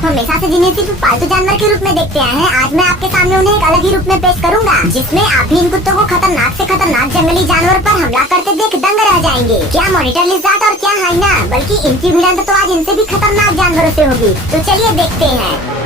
आप हमेशा से जिन्हें सिर्फ पालतू जानवर के रूप में देखते आए हैं, आज मैं आपके सामने उन्हें एक अलग ही रूप में पेश करूंगा, जिसमें आप भी इन कुत्तों को खतरनाक से खतरनाक जंगली जानवर पर हमला करते देख दंग रह जाएंगे। क्या मॉनिटर लिज़ार्ड और क्या हाइना, बल्कि इनकी भिड़ंत तो आज इनसे भी खतरनाक जानवरों से होगी। तो चलिए देखते हैं।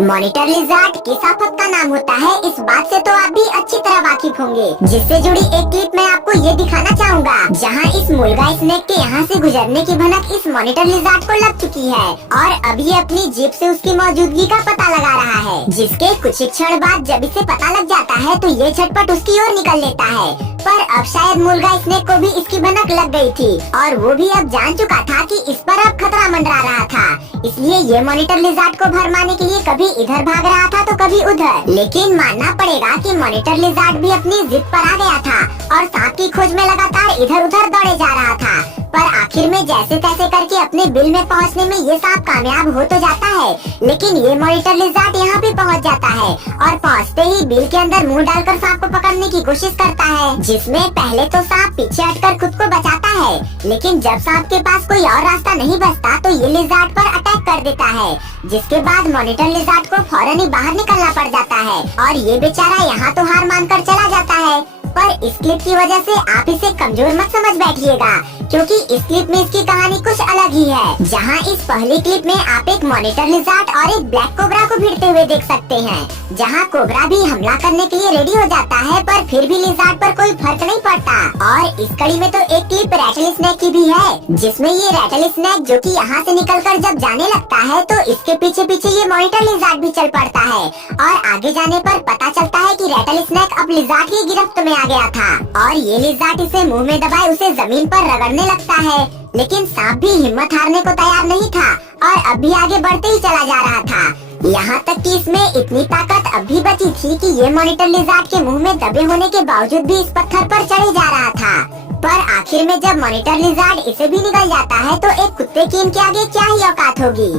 मॉनिटर लिज़ार्ड किस आफत का नाम होता है, इस बात से तो आप भी अच्छी तरह वाकिफ होंगे, जिससे जुड़ी एक क्लिप मैं आपको ये दिखाना चाहूँगा, जहाँ इस मुलगा स्नेक के यहाँ से गुजरने की भनक इस मॉनिटर लिज़ार्ड को लग चुकी है और अब ये अपनी जीप से उसकी मौजूदगी का पता लगा रहा है, जिसके कुछ ही क्षण बाद जब इसे पता लग जाता है तो ये झटपट उसकी ओर निकल लेता है। पर अब शायद मुलगा स्नेक को भी इसकी भनक लग गई थी और वो भी अब जान चुका था कि इस पर अब खतरा मंडरा रहा था, इसलिए ये मॉनिटर लिज़ार्ड को भरमाने के लिए कभी इधर भाग रहा था तो कभी उधर। लेकिन मानना पड़ेगा कि मॉनिटर लिज़ार्ड भी अपनी जिद पर आ गया था और सांप की खोज में लगातार इधर उधर दौड़े जा रहा था। पर आखिर में जैसे तैसे करके अपने बिल में पहुंचने में ये सांप कामयाब हो तो जाता है, लेकिन ये मॉनिटर लिज़ार्ड यहाँ भी पहुंच जाता है और पहुंचते ही बिल के अंदर मुंह डालकर सांप को पकड़ने की कोशिश करता है, जिसमें पहले तो सांप पीछे हटकर खुद को बचाता है, लेकिन जब सांप के पास कोई और रास्ता नहीं बचता तो ये लिज़ार्ड पर अटैक कर देता है, जिसके बाद मॉनिटर लिज़ार्ड को फौरन ही बाहर निकलना पड़ जाता है और ये बेचारा यहाँ तो हार मानकर चला जाता है। पर इस क्लिप की वजह से आप इसे कमजोर मत समझ बैठिएगा, क्योंकि इस क्लिप में इसकी कहानी कुछ अलग ही है। जहां इस पहली क्लिप में आप एक मॉनिटर लिज़ार्ड और एक ब्लैक कोबरा को भिड़ते हुए देख सकते हैं, जहां कोबरा भी हमला करने के लिए रेडी हो जाता है, पर फिर भी लिज़ार्ड पर कोई फर्क नहीं पड़ता। और इस कड़ी में तो एक क्लिप रैटल स्नेक की भी है, जिसमें ये रैटल स्नेक जो कि यहाँ से निकलकर जब जाने लगता है तो इसके पीछे पीछे ये मॉनिटर लिज़ार्ड भी चल पड़ता है और आगे जाने पर पता चलता है कि रैटल स्नेक अब लिज़ार्ड की गिरफ्त में आ गया था और ये लिज़ार्ड इसे मुंह में दबाए उसे जमीन पर रगड़ने लगता है, लेकिन सांप भी हिम्मत हारने को तैयार नहीं था और अब भी आगे बढ़ते ही चला जा रहा था। यहाँ तक कि इसमें इतनी ताकत अब भी बची थी कि ये मॉनिटर लिज़ार्ड के मुंह में दबे होने के बावजूद भी इस पत्थर पर चढ़े जा रहा था। पर आखिर में जब मॉनिटर लिज़ार्ड इसे भी निगल जाता है तो एक कुत्ते की इनके आगे क्या ही औकात होगी।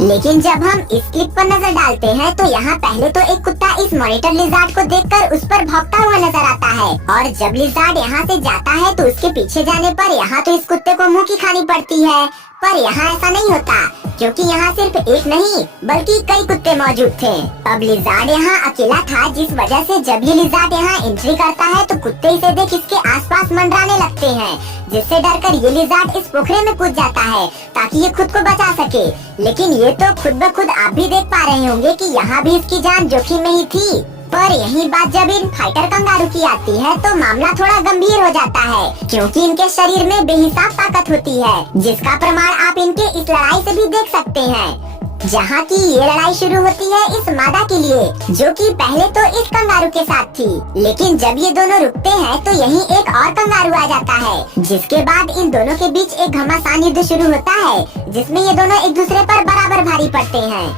लेकिन जब हम इस क्लिप पर नजर डालते हैं तो यहाँ पहले तो एक कुत्ता इस मॉनिटर लिज़ार्ड को देखकर उस पर भौंकता हुआ नजर आता है और जब लिज़ार्ड यहाँ से जाता है तो उसके पीछे जाने पर यहाँ तो इस कुत्ते को मुंह की खानी पड़ती है। पर यहाँ ऐसा नहीं होता, क्योंकि यहाँ सिर्फ एक नहीं बल्कि कई कुत्ते मौजूद थे। अब लिज़ार्ड यहाँ अकेला था, जिस वजह से जब ये लिज़ार्ड यहाँ एंट्री करता है तो कुत्ते इसे देख इसके आसपास मंडराने लगते हैं, जिससे डरकर ये लिज़ार्ड इस पोखरे में कूद जाता है ताकि ये खुद को बचा सके। लेकिन ये तो खुद ब खुद आप भी देख पा रहे होंगे कि यहाँ भी इसकी जान जोखिम में ही थी। पर यही बात जब इन फाइटर कंगारू की आती है तो मामला थोड़ा गंभीर हो जाता है, क्योंकि इनके शरीर में बेहिसाब ताकत होती है, जिसका प्रमाण आप इनके इस लड़ाई से भी देख सकते हैं। जहाँ की ये लड़ाई शुरू होती है इस मादा के लिए, जो कि पहले तो इस कंगारू के साथ थी, लेकिन जब ये दोनों रुकते हैं तो यहीं एक और कंगारू आ जाता है, जिसके बाद इन दोनों के बीच एक घमासान युद्ध शुरू होता है, जिसमें ये दोनों एक दूसरे पर बराबर भारी पड़ते हैं।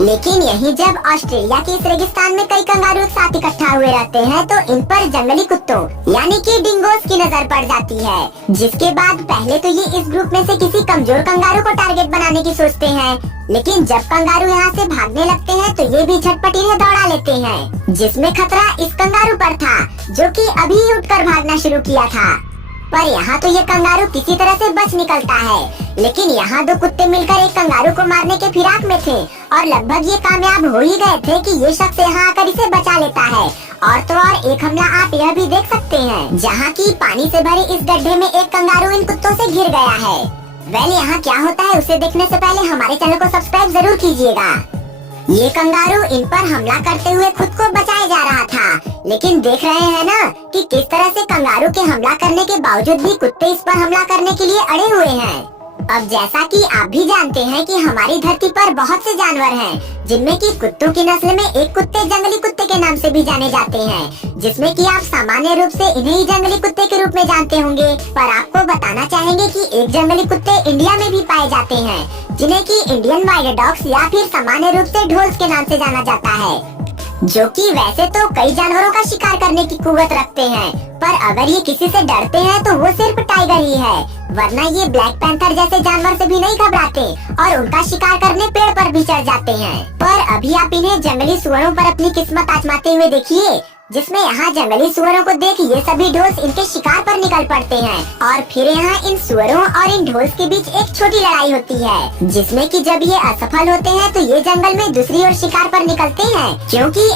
लेकिन यहीं जब ऑस्ट्रेलिया के इस रेगिस्तान में कई कंगारू एक साथ इकट्ठा हुए रहते हैं तो इन पर जंगली कुत्तों यानी कि डिंगोस की नजर पड़ जाती है, जिसके बाद पहले तो ये इस ग्रुप में से किसी कमजोर कंगारू को टारगेट बनाने की सोचते हैं, लेकिन जब कंगारू यहाँ से भागने लगते हैं तो ये भी झटपट इन्हें दौड़ा लेते हैं, जिसमें खतरा इस कंगारू पर था जो कि अभी उठकर भागना शुरू किया था। पर यहाँ तो ये कंगारू किसी तरह से बच निकलता है, लेकिन यहाँ दो कुत्ते मिलकर एक कंगारू को मारने के फिराक में थे और लगभग ये कामयाब हो ही गए थे कि ये शख्स यहाँ आकर इसे बचा लेता है। और तो और एक हमला आप यह भी देख सकते हैं, जहाँ की पानी से भरे इस गड्ढे में एक कंगारू इन कुत्तों से घिर गया है। वेल यहाँ क्या होता है उसे देखने से पहले हमारे चैनल को सब्सक्राइब जरूर कीजिएगा। ये कंगारू इन पर हमला करते हुए खुद को बचाए जा रहा था, लेकिन देख रहे हैं ना कि किस तरह से कंगारू के हमला करने के बावजूद भी कुत्ते इस पर हमला करने के लिए अड़े हुए हैं। अब जैसा कि आप भी जानते हैं कि हमारी धरती पर बहुत से जानवर हैं, जिनमें कि कुत्तों की नस्ल में एक कुत्ते जंगली कुत्ते के नाम से भी जाने जाते हैं, जिसमें कि आप सामान्य रूप से इन्हें ही जंगली कुत्ते के रूप में जानते होंगे। पर आपको बताना चाहेंगे कि एक जंगली कुत्ते इंडिया में भी पाए जाते हैं, जिन्हें कि इंडियन वाइल्ड डॉग्स या फिर सामान्य रूप से ढोल्स के नाम से जाना जाता है, जो कि वैसे तो कई जानवरों का शिकार करने की कुव्वत रखते हैं, पर अगर ये किसी से डरते हैं तो वो सिर्फ टाइगर ही है, वरना ये ब्लैक पैंथर जैसे जानवर से भी नहीं घबराते और उनका शिकार करने पेड़ पर भी चढ़ जाते हैं। पर अभी आप इन्हें जंगली सुअरों पर अपनी किस्मत आजमाते हुए देखिए। जिसमें यहाँ जंगली सुअरों को देख ये सभी ढोल्स इनके शिकार पर निकल पड़ते हैं और फिर यहाँ इन सुअरों और इन ढोल्स के बीच एक छोटी लड़ाई होती है, जिसमें कि जब ये असफल होते हैं तो ये जंगल में दूसरी ओर शिकार पर निकलते हैं, क्योंकि